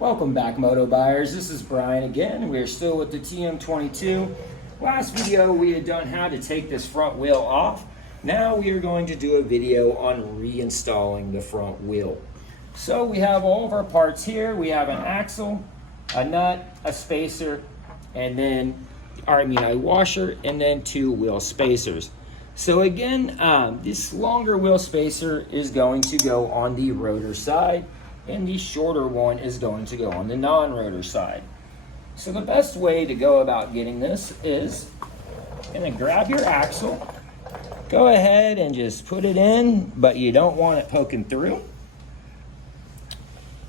Welcome back, Moto Buyers. This is Brian again. We're still with the TM22. Last video we had done how to take this front wheel off. Now we are going to do a video on reinstalling the front wheel. So we have all of our parts here. We have an axle, a nut, a spacer, and then, a washer, and then two wheel spacers. So again, this longer wheel spacer is going to go on the rotor side, and the shorter one is going to go on the non-rotor side. So the best way to go about getting this is going to grab your axle, go ahead and just put it in, but you don't want it poking through.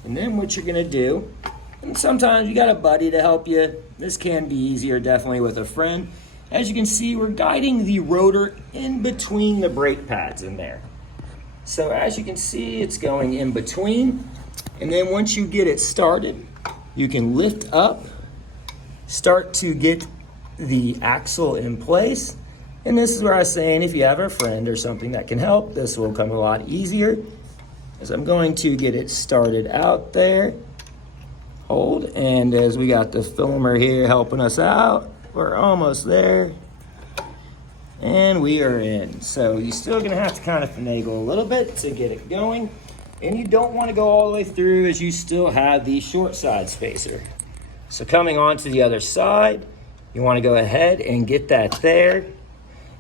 And then what you're going to do, and sometimes you got a buddy to help you. This can be easier definitely with a friend. As you can see, we're guiding the rotor in between the brake pads in there. So as you can see, it's going in between. And then once you get it started, you can lift up, start to get the axle in place. And this is where I was saying, if you have a friend or something that can help, this will come a lot easier. As I'm going to get it started out there. Hold, and as we got the filmer here helping us out, we're almost there. And we are in. So you're still gonna have to kind of finagle a little bit to get it going. And you don't want to go all the way through, as you still have the short side spacer. So coming on to the other side, you want to go ahead and get that there.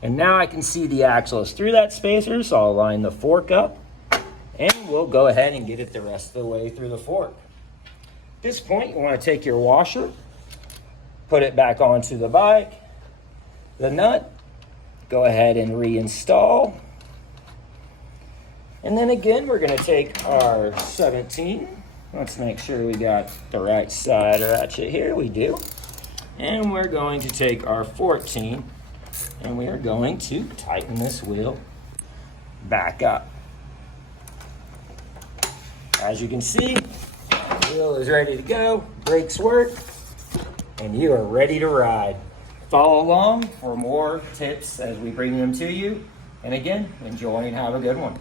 And now I can see the axle is through that spacer, so I'll line the fork up. And we'll go ahead and get it the rest of the way through the fork. At this point, you want to take your washer, put it back onto the bike, the nut, go ahead and reinstall. And then again, we're going to take our 17. Let's make sure we got the right side ratchet here. We do. And we're going to take our 14, and we are going to tighten this wheel back up. As you can see, the wheel is ready to go, brakes work, and you are ready to ride. Follow along for more tips as we bring them to you. And again, enjoy and have a good one.